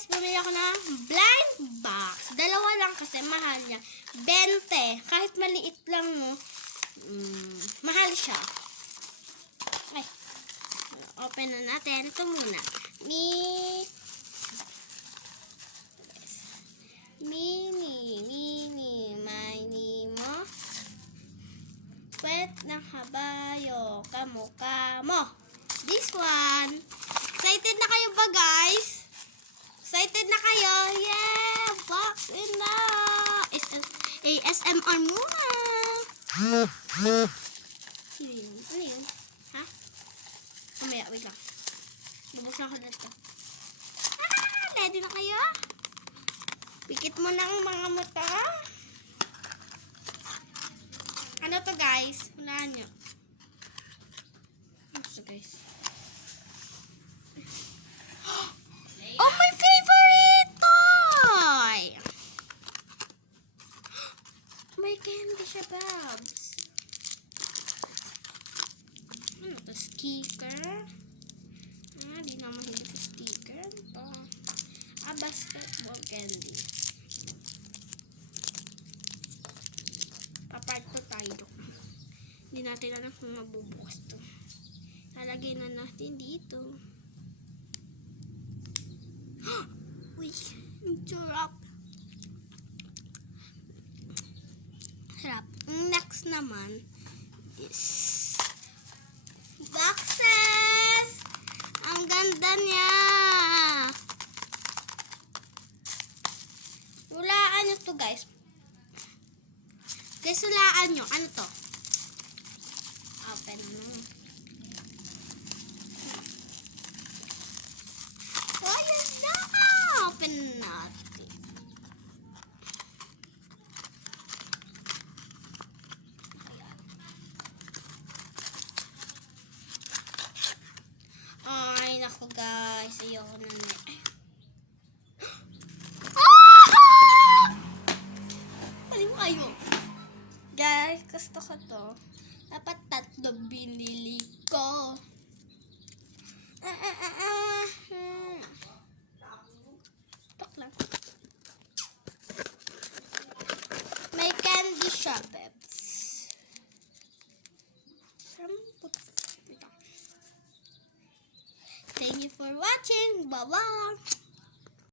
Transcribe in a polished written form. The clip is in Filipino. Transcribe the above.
guys, bumili ako ng blind box. Dalawa lang kasi mahal niya. 20. Kahit maliit lang mo, mahal siya. Ay, open na natin. Ito muna. Mini mo. Pwet ng kabayo. Kamukha mo. This one. Excited na kayo ba, guys? Excited na kayo? Yeah! Box in na! ASMR muna! Ano yun? Ha? Mamaya, wait lang. Bubuksan ko na ito. Ready na kayo? Pikit mo na ang mga mata. Ano to, guys? Hulaan nyo. Ano to, guys? Oh, my favorite toy! May candy siya, Babs. Ano to? Sticker? Di na mahilig sa sticker. Ito. Basketball candy. Papart to tayo. Hindi natin alam kung mabubukas to. Lalagay na natin dito. Uy, ang sarap. Sarap. Next naman is boxes. Ang ganda niya. Hulaan nyo to, guys. Guys, hulaan nyo. Ano to? Open na. Open natin. Ay, naku guys. Ayoko na na. Palim kayo. Guys, gusto ko to. Dapat 3 binili ko. Lang. May candy siya, Bebs. Thank you for watching. Bye-bye.